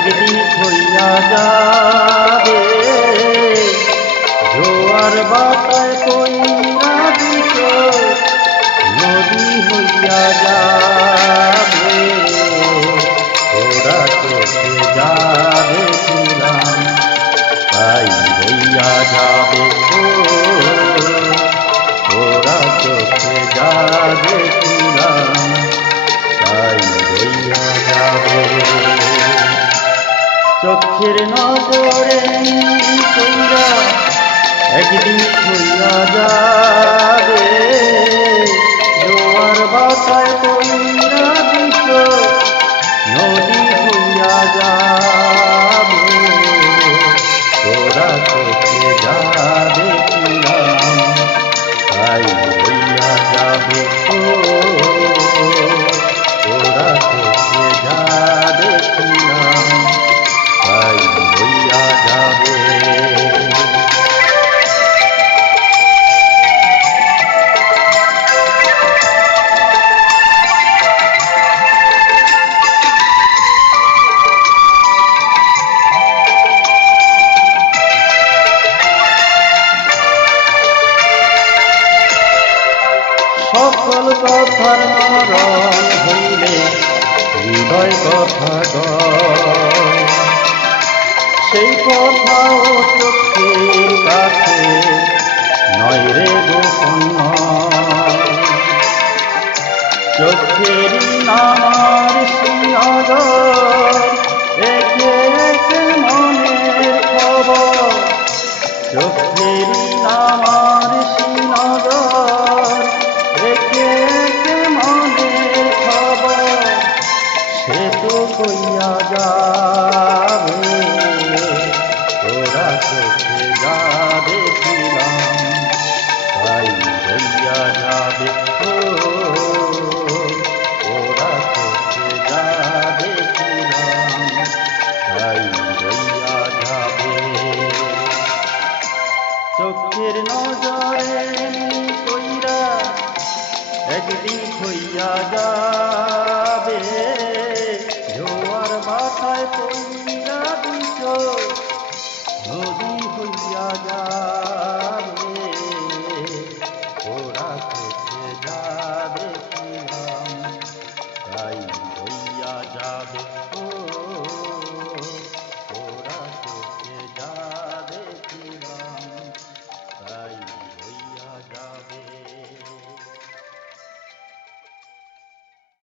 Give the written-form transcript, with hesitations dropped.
একদিন হইয়া যাবে জোয়ার বাতায় কইরা দিছ নদী হইয়া যাবে ওরা চোখে যাবে ছিলাম তাই হইয়া যাবে ওরা চোখে যাবে ছিলাম তাই হইয়া যাবে চোখের নজরে কইরা একদিন হইয়া যাবে জোয়ার বাতায় কইরা দিছ নদী হইয়া যাবে তোরা চোখে যাবে ছিলাম তাই হইয়া যাবে তোরা চোখে যাবে ছিলাম তাই হইয়া যাবে সকল কথার মরণ হইলে হৃদয় কথা কয় সেই কথাও চোখের কাছে নয় রে গোপন চোখেরই নামার সিনগর একে একে মনের খবর চোখেরই নামার সিনগর একে একে মনের খবর সে তো কইয়া যাবে তোরা চোখে যাবে ছিলাম তাই হইয়া যাবে তোরা চোখে যাবে ছিলাম তাই হইয়া যাবে চোখের নজরে কইরা একদিন হইয়া যাবে জোয়ার বাতায় কইরা দিছ নদী হইয়া যাবে ওরা চোখে যাবে ছিলাম তাই হইয়া যাবে